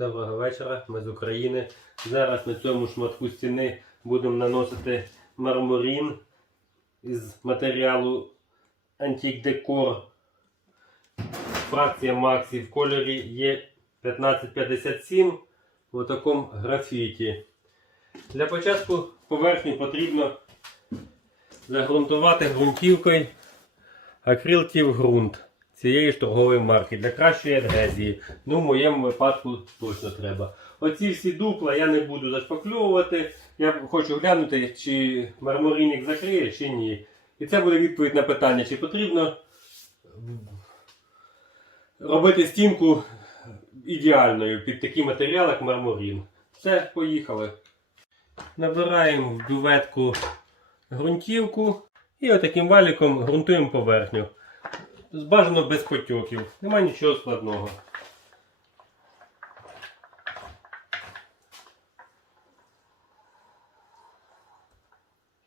Доброго вечора, ми з України. Зараз на цьому шматку стіни будемо наносити мармурін із матеріалу Antique Decor. Фракція Maxi в кольорі є 1557 в такому графіті. Для початку поверхню потрібно загрунтувати ґрунтівкою акрилтів ґрунт цієї ж торгової марки для кращої адгезії. Ну, в моєму випадку точно треба. Оці всі дупла я не буду зашпакльовувати. Я хочу глянути, чи мармурінник закриє, чи ні. І це буде відповідь на питання, чи потрібно робити стінку ідеальною під такий матеріал, як мармурін. Все, поїхали. Набираємо в бюветку ґрунтівку і отаким валіком ґрунтуємо поверхню. Бажано без потьоків. Нема нічого складного.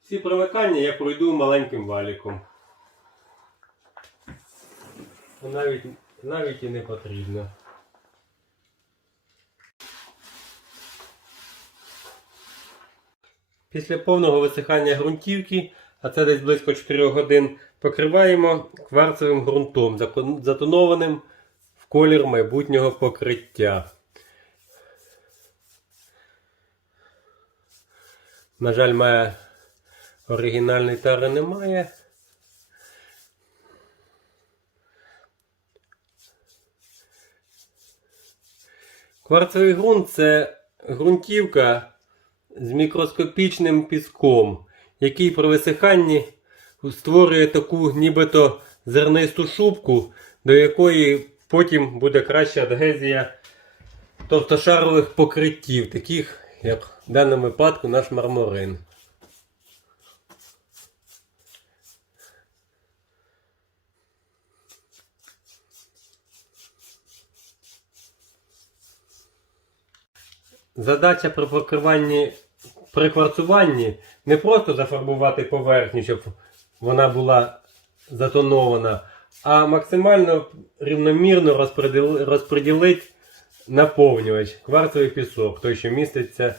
Всі примикання я пройду маленьким валіком. Навіть, навіть і не потрібно. Після повного висихання ґрунтівки, а це десь близько 4 годин, покриваємо кварцевим ґрунтом, затонованим в колір майбутнього покриття. На жаль, має оригінальної тари немає. Кварцевий ґрунт це ґрунтівка з мікроскопічним піском, який при висиханні створює таку нібито зернисту шубку, до якої потім буде краща адгезія товстошарових покриттів, таких як в даному випадку наш мармурин. Задача при покриванні, при кварцуванні не просто зафарбувати поверхню, щоб вона була затонована, а максимально рівномірно розподіли- розподілити наповнювач, кварцевий пісок, той, що міститься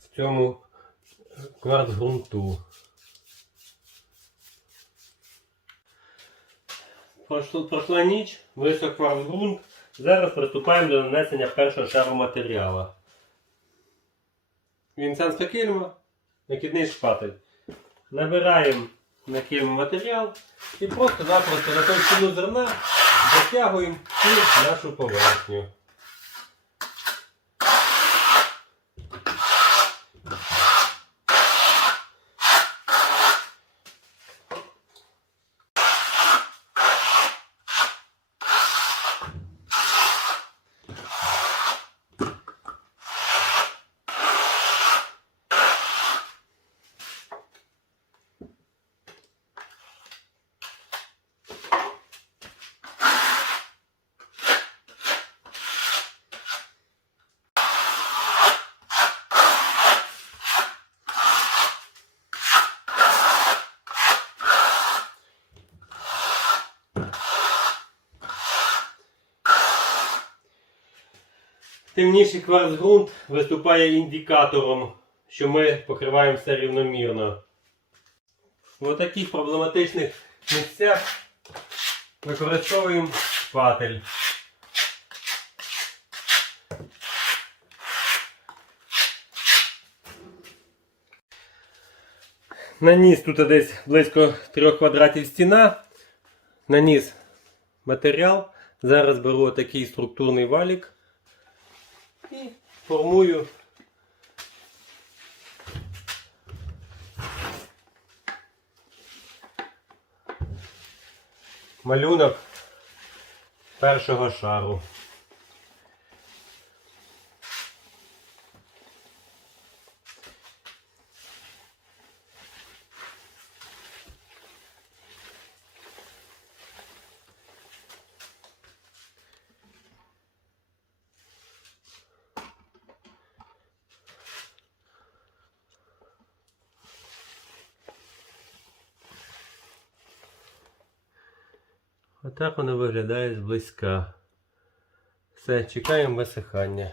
в цьому кварцґрунту. Пройшло- Пройшла ніч, висох кварцґрунт. Зараз приступаємо до нанесення першого шару матеріалу. Вінцянська кільма, накидний шпатель. Набираємо на кільму матеріал і просто-напросто на товщину зерна затягуємо всю нашу поверхню. Темніший кварцґрунт виступає індикатором, що ми покриваємо все рівномірно. В таких проблематичних місцях використовуємо шпатель. Наніс тут десь близько 3 квадратів стіна. Наніс матеріал. Зараз беру такий структурний валік і формую малюнок першого шару. Отак воно виглядає зблизька. Все, чекаємо висихання.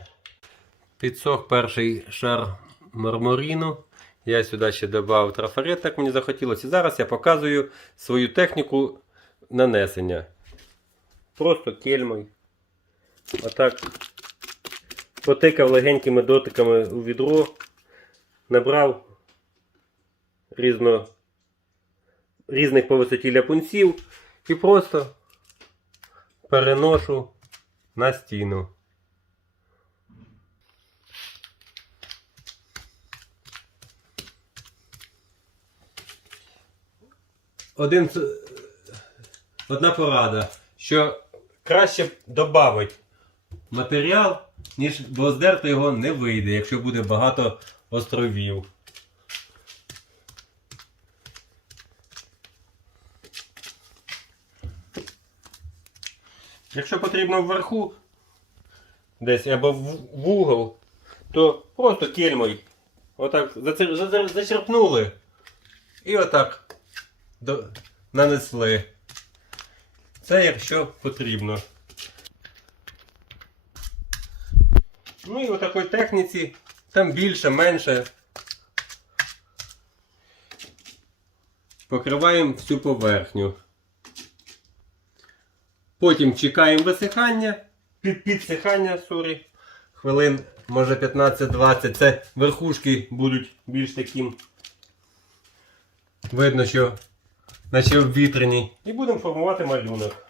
Підсох перший шар мармуріну. Я сюди ще додав трафарет, так мені захотілося. І зараз я показую свою техніку нанесення. Просто кельмою. Отак. Потикав легенькими дотиками у відро. Набрав різно, різних по висоті ляпунців і просто переношу на стіну. Один, одна порада, що краще додати матеріал, ніж бо здерти його не вийде, якщо буде багато островів. Якщо потрібно вверху, десь або в в угол, то просто кельмою отак зачерпнули і отак до- нанесли. Це якщо потрібно. Ну і у такій техніці там більше, менше. Покриваємо всю поверхню. Потім чекаємо висихання, під, підсихання, сорі, хвилин, може 15-20. Це верхушки будуть більш таким. Видно, що наче обвітрені. І будемо формувати малюнок.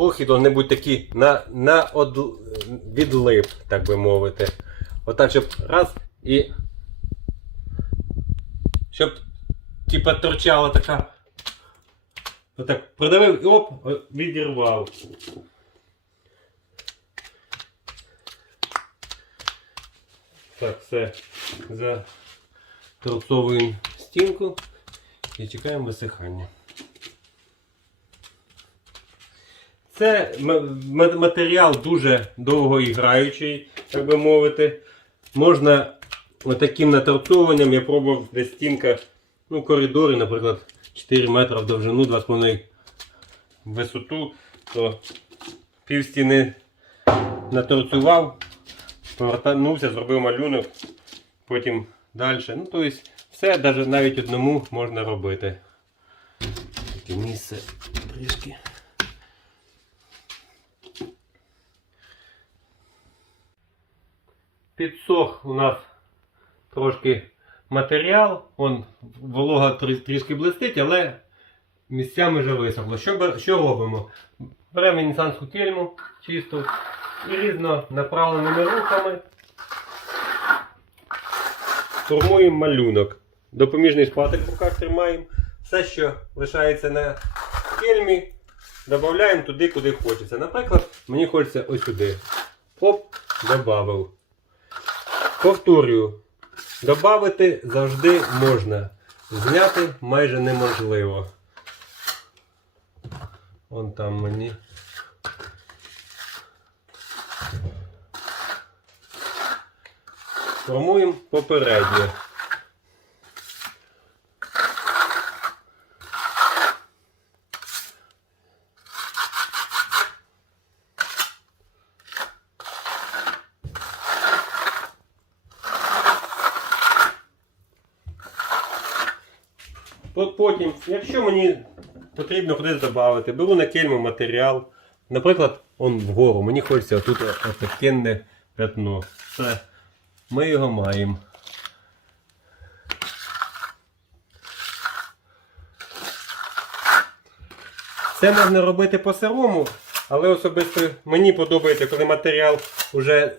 Рух, рухи повинні бути такі на, на од, відлип, так би мовити. Отак, щоб раз і. Щоб типа торчала така. Отак придавив і оп, відірвав. Так, все. Заторцовуємо стінку і чекаємо висихання. Це матеріал дуже довгоіграючий, так би мовити. Можна таким наторцовуванням, я пробував десь стінка, ну, коридори, наприклад, 4 метри в довжину, 2,5 в висоту, то пів стіни наторцював, повернувся, зробив малюнок, потім далі. Ну, тобто, все навіть одному можна робити. Таке місце трішки. Підсох у нас трошки матеріал, он волога трішки блистить, але місцями вже висохло. Що, що робимо? Беремо венеціанську кельму чисту і різно направленими рухами формуємо малюнок. Допоміжний шпатель в руках тримаємо. Все, що лишається на кельмі, додаємо туди, куди хочеться. Наприклад, мені хочеться ось сюди. Оп, додав. Повторюю, додати завжди можна. Зняти майже неможливо. Вон там мені. Формуємо попередньо. Потім, якщо мені потрібно кудись додати, беру на кельму матеріал. Наприклад, он вгору. Мені хочеться отут отакенне пятно. Все. Ми його маємо. Це можна робити по-сирому, але особисто мені подобається, коли матеріал вже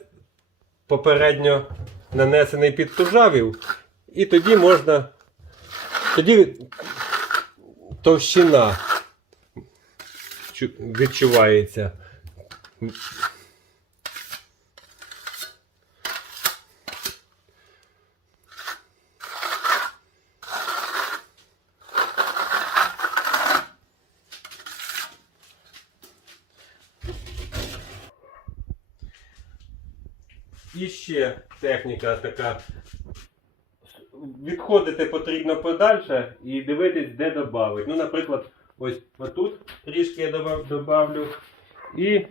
попередньо нанесений під тужавів. І тоді можна. Тоді товщина чу- відчувається. І ще техніка така відходити потрібно подальше і дивитись, де додати. Ну, наприклад, ось отут трішки я добавлю. І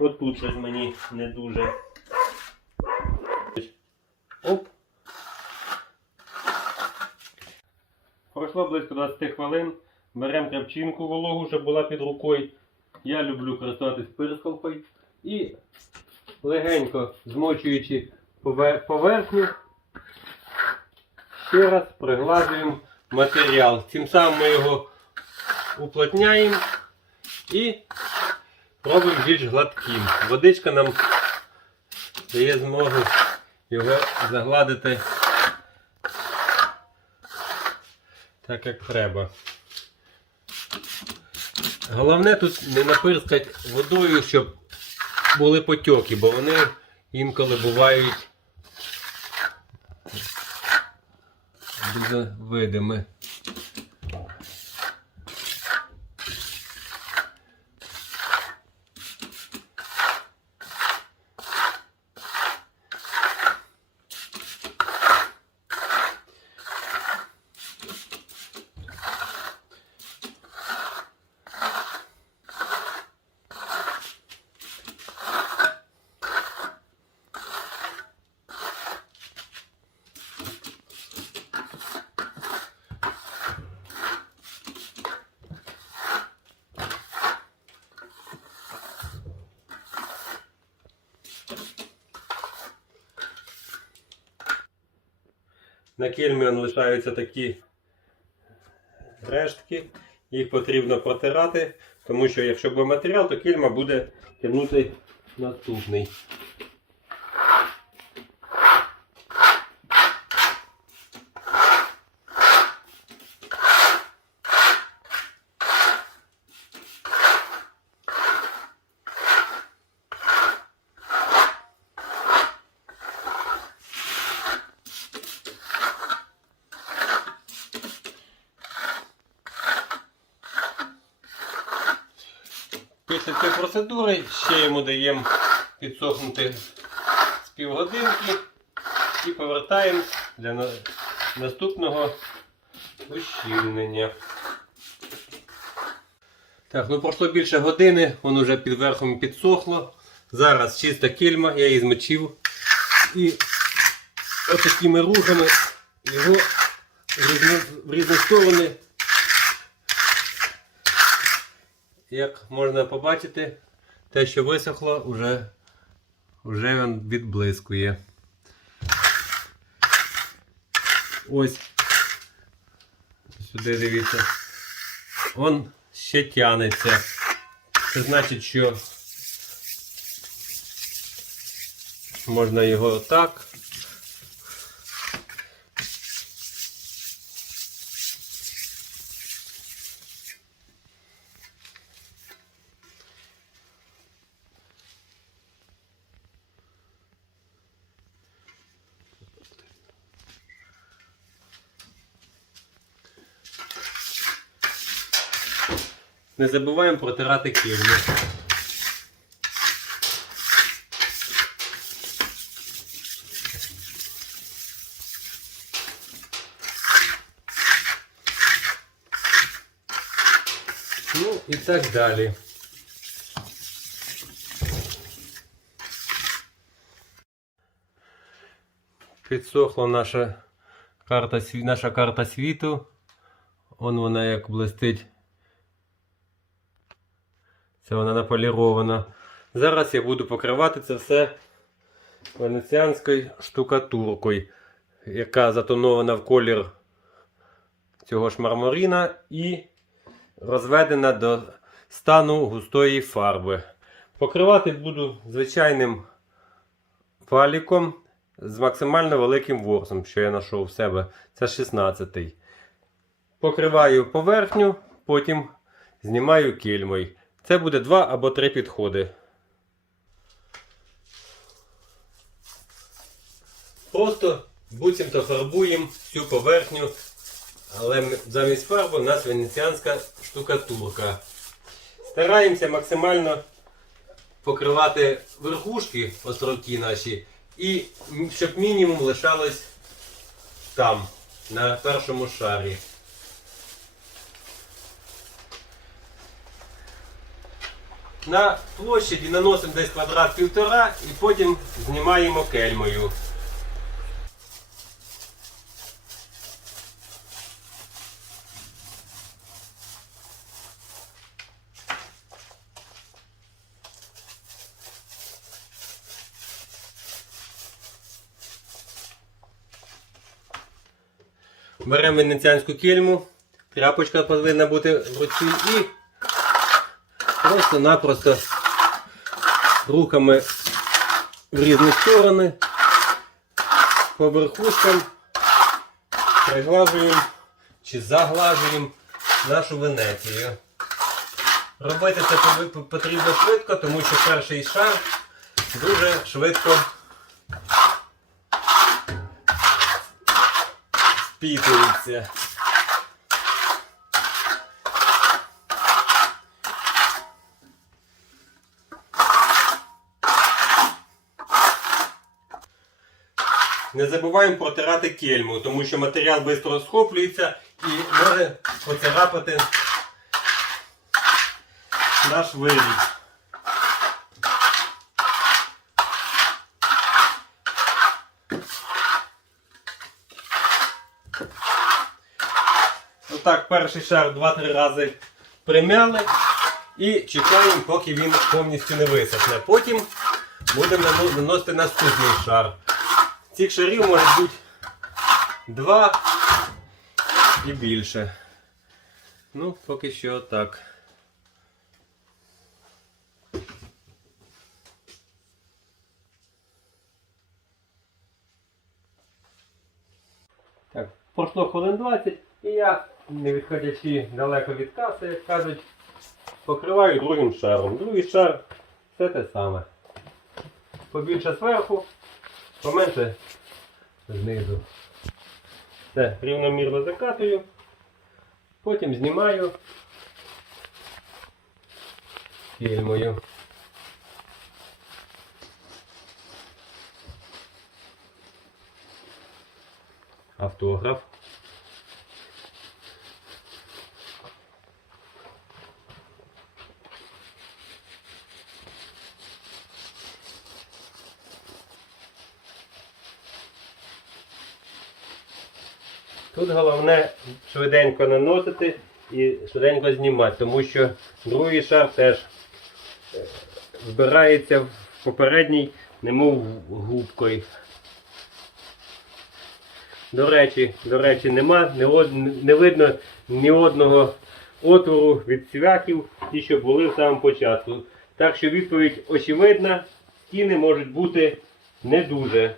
отут щось мені не дуже. Оп. Пройшло близько 20 хвилин. Беремо крапчинку вологу, щоб була під рукою. Я люблю користуватись пирскалкою. І легенько змочуючи поверхню, ще раз приглажуємо матеріал. Тим самим ми його уплотняємо і робимо більш гладким. Водичка нам дає змогу його загладити так, як треба. Головне тут не напирскати водою, щоб були потьоки, бо вони інколи бувають дуже видимі. На кельмі лишаються такі рештки. Їх потрібно протирати, тому що якщо буде матеріал, то кельма буде тягнути наступний. Після цієї процедури ще йому даємо підсохнути з півгодинки і повертаємо для наступного ущільнення. Так, ну пройшло більше години, воно вже під верхом підсохло. Зараз чиста кільма, я її змочив. І отакими рухами його в різні сторони як можна побачити, те, що висохло, вже, вже він відблискує. Ось. Сюди дивіться. Он ще тянеться. Це значить, що можна його отак. Не забуваємо протирати кільму. Ну і так далі. Підсохла наша карта, наша карта світу. Он вона як блистить. Це вона наполірована. Зараз я буду покривати це все венеціанською штукатуркою, яка затонована в колір цього ж мармуріна і розведена до стану густої фарби. Покривати буду звичайним валіком з максимально великим ворсом, що я знайшов в себе. Це 16-й. Покриваю поверхню, потім знімаю кільмою. Це буде два або три підходи. Просто буцімто фарбуємо всю поверхню, але замість фарби у нас венеціанська штукатурка. Стараємося максимально покривати верхушки островки наші, і щоб мінімум лишалось там. на першому шарі. На площаді наносимо десь квадрат півтора і потім знімаємо кельмою. Беремо венеціанську кельму, тряпочка повинна бути в руці і просто-напросто руками в різні сторони по верхушкам приглажуємо чи заглажуємо нашу Венецію. Робити це потрібно швидко, тому що перший шар дуже швидко впітується. Не забуваємо протирати кельму, тому що матеріал швидко розхоплюється і може поцарапати наш виріб. Отак, перший шар 2-3 рази примяли і чекаємо, поки він повністю не висохне. Потім будемо наносити наступний шар. Цих шарів може бути два і більше. Ну, поки що так. Так, пройшло хвилин 20 і я, не відходячи далеко від каси, як кажуть, покриваю другим шаром. Другий шар все те саме. Побільше зверху, поменше знизу. Все, рівномірно закатую, потім знімаю фільмою. Автограф. Тут головне швиденько наносити і швиденько знімати, тому що другий шар теж е, збирається в попередній, немов губкою. До речі, до речі, нема, не, не видно ні одного отвору від цвяхів, ті, що були в самому початку. Так що відповідь очевидна, стіни можуть бути не дуже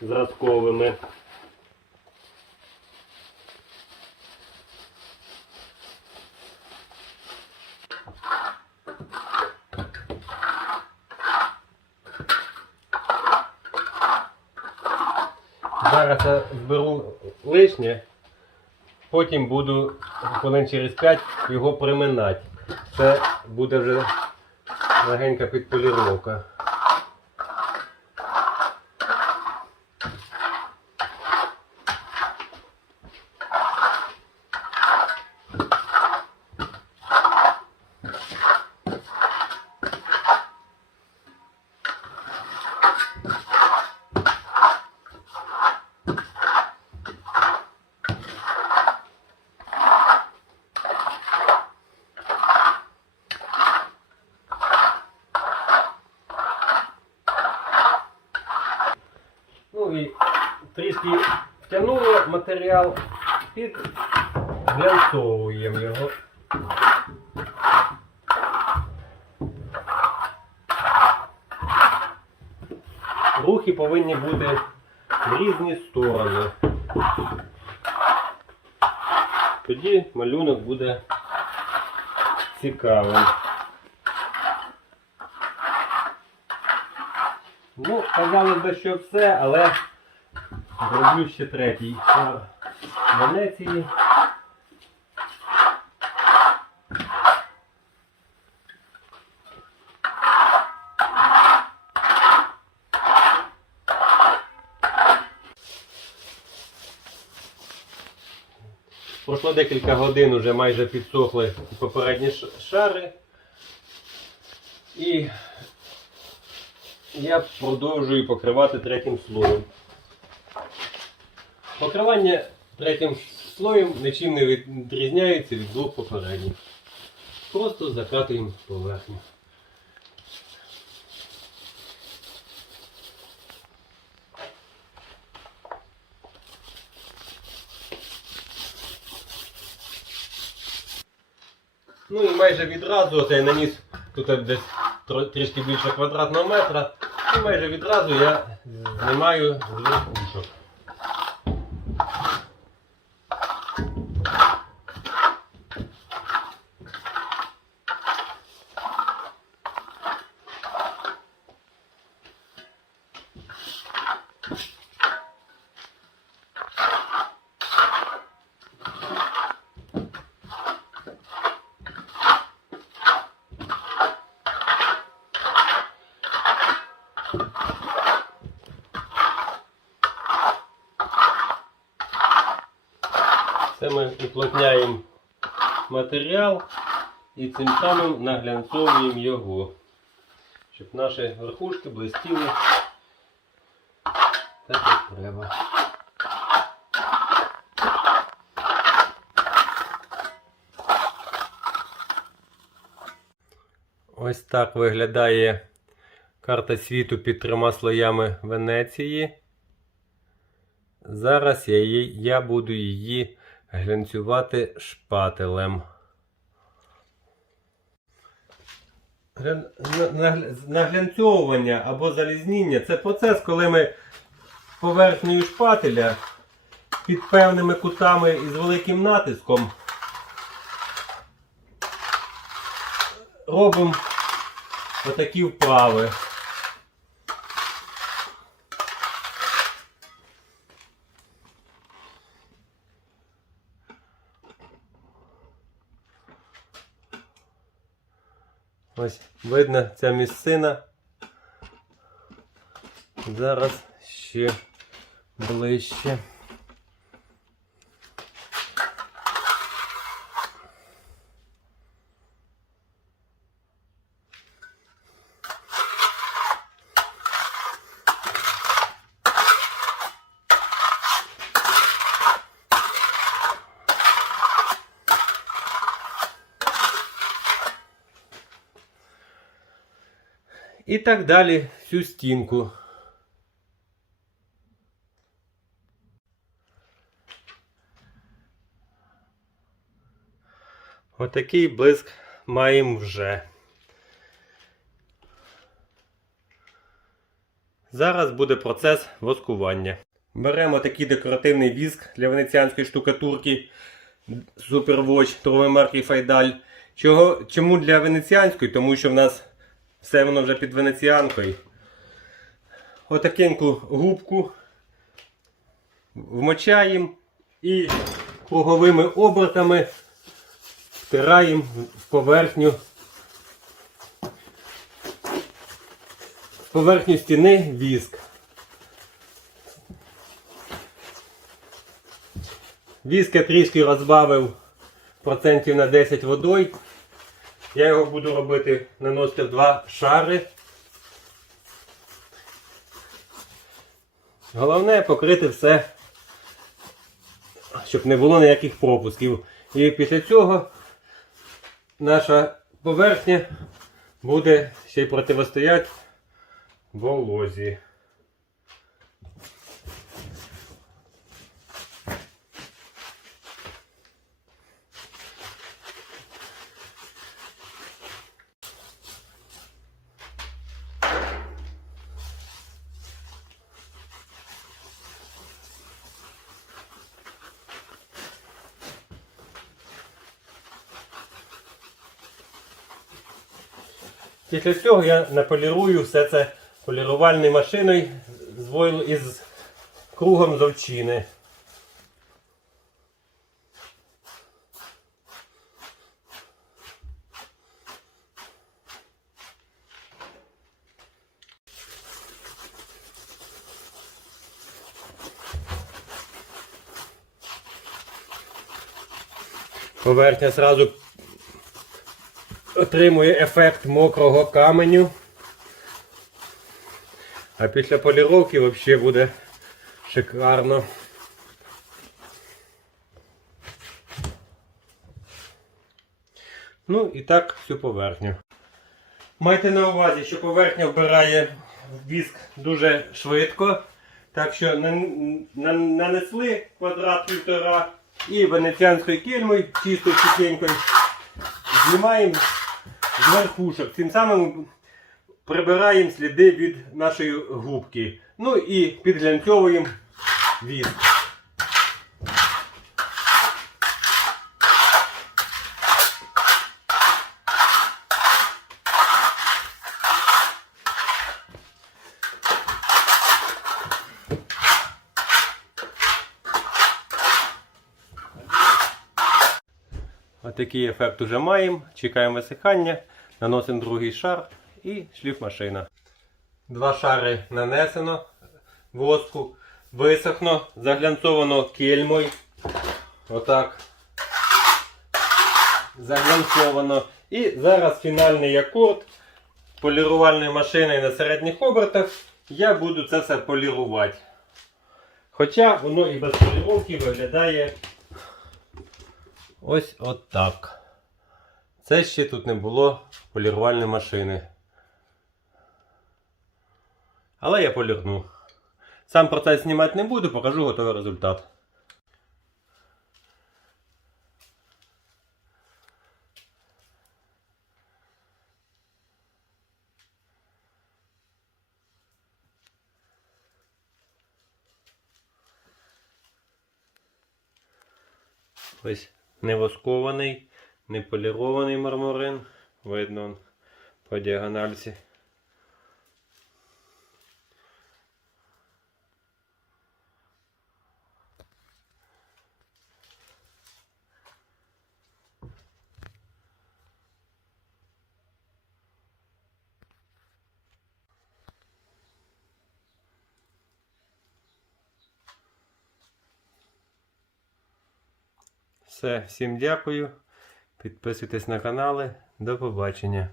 зразковими. Зараз я зберу лишнє, потім буду хвилин через 5 його приминати. Це буде вже легенька підполіровка. Ну і трішки втягнуло матеріал, підглянцовуємо його. Рухи повинні бути в різні сторони. Тоді малюнок буде цікавим. Ну, казали би, що все, але зроблю ще третій Венеції. Пройшло декілька годин, вже майже підсохли попередні шари. І я продовжую покривати третім слоєм. Покривання третім слоєм нічим не відрізняється від двох попередніх. Просто закатуємо поверхню. Майже відразу от я наніс тут десь трішки більше квадратного метра. І майже відразу я знімаю з верхушок. Це ми уплотняємо матеріал і цим самим наглянцовуємо його, щоб наші верхушки блистіли так, як треба. Ось так виглядає карта світу під трьома слоями Венеції. Зараз я, я буду її глянцювати шпателем. Гля- на- нагля- Наглянцьовування або залізніння це процес, коли ми поверхнею шпателя під певними кутами і з великим натиском робимо отакі вправи. Ось видно ця місцина. Зараз ще ближче. І так далі всю стінку. Отакий блиск маємо вже. Зараз буде процес воскування. Беремо такий декоративний віск для венеціанської штукатурки Superwatch торгової марки Файдаль. Чому для венеціанської? Тому що в нас все воно вже під венеціанкою. Отакеньку губку вмочаємо і круговими обертами втираємо в поверхню в поверхню стіни віск. Віск я трішки розбавив процентів на 10 водою. Я його буду робити, наносити в два шари. Головне покрити все, щоб не було ніяких пропусків. І після цього наша поверхня буде ще й протистояти волозі. Після цього я наполірую все це полірувальною машиною з войл- із кругом з овчини. Поверхня зразу отримує ефект мокрого каменю. А після поліровки взагалі буде шикарно. Ну і так всю поверхню. Майте на увазі, що поверхня вбирає віск дуже швидко. Так що нан- нан- нанесли квадрат півтора і венеціанською кельмою, чистою чистенькою, знімаємо з верхушок. Цим самим прибираємо сліди від нашої губки. Ну і підглянцьовуємо віск. Отакий ефект уже маємо. Чекаємо висихання, наносимо другий шар і шліф машина. Два шари нанесено воску, висохно, заглянцовано кельмою. Отак. Заглянцовано. І зараз фінальний акорд полірувальною машиною на середніх обертах. Я буду це все полірувати. Хоча воно і без поліровки виглядає Ось отак. Це ще тут не було полірувальної машини. Але я полірну. Сам процес знімати не буду, покажу готовий результат. Ось не воскований, не мармурин. Видно по діагональці. Все, всім дякую. Підписуйтесь на канали. До побачення.